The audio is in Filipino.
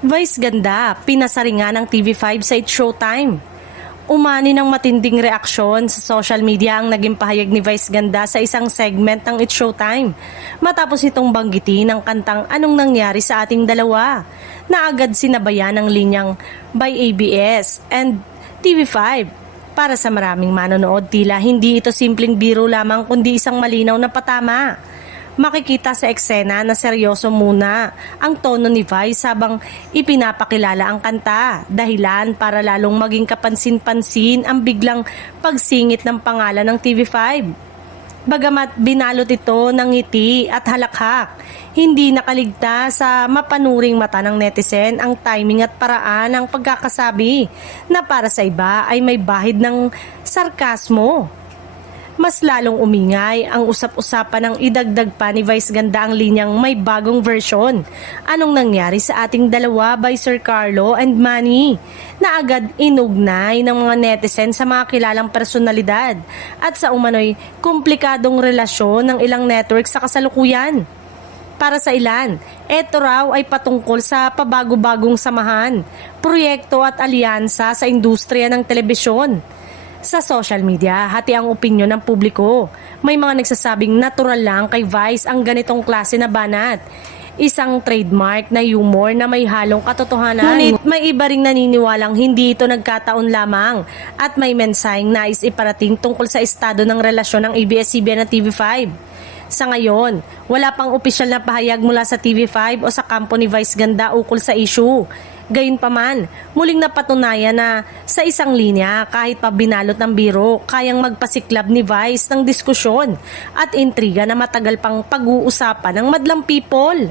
Vice ganda, pinasaringan ng TV5 sa It's Showtime. Umani ng matinding reaksyon sa social media ang naging pahayag ni Vice Ganda sa isang segment ng It's Showtime matapos itong banggitin ng kantang Anong Nangyari sa Ating Dalawa na agad sinabayan ng linyang by ABS and TV5. Para sa maraming manonood, tila hindi ito simpleng biro lamang kundi isang malinaw na patama. Makikita sa eksena na seryoso muna ang tono ni Vice habang ipinapakilala ang kanta, dahilan para lalong maging kapansin-pansin ang biglang pagsingit ng pangalan ng TV5. Bagamat binalot ito ng ngiti at halakhak, hindi nakaligtas sa mapanuring mata ng netizen ang timing at paraan ng pagkakasabi na para sa iba ay may bahid ng sarkasmo. Mas lalong umingay ang usap-usapan ng idagdag pa ni Vice Ganda ang linyang may bagong version. Anong nangyari sa ating dalawa by Sir Carlo and Manny na agad inugnay ng mga netizen sa mga kilalang personalidad at sa umano'y komplikadong relasyon ng ilang network sa kasalukuyan. Para sa ilan, ito raw ay patungkol sa pabago-bagong samahan, proyekto at alyansa sa industriya ng telebisyon. Sa social media, hati ang opinyon ng publiko. May mga nagsasabing natural lang kay Vice ang ganitong klase na banat. Isang trademark na humor na may halong katotohanan. Ngunit may iba ring naniniwalang hindi ito nagkataon lamang at may mensaheng nais iparating tungkol sa estado ng relasyon ng ABS-CBN at TV5. Sa ngayon, wala pang opisyal na pahayag mula sa TV5 o sa kampo ni Vice Ganda ukol sa issue. Gayunpaman, muling napatunayan na sa isang linya kahit pa binalot ng biro, kayang magpasiklab ni Vice ng diskusyon at intriga na matagal pang pag-uusapan ng madlang people.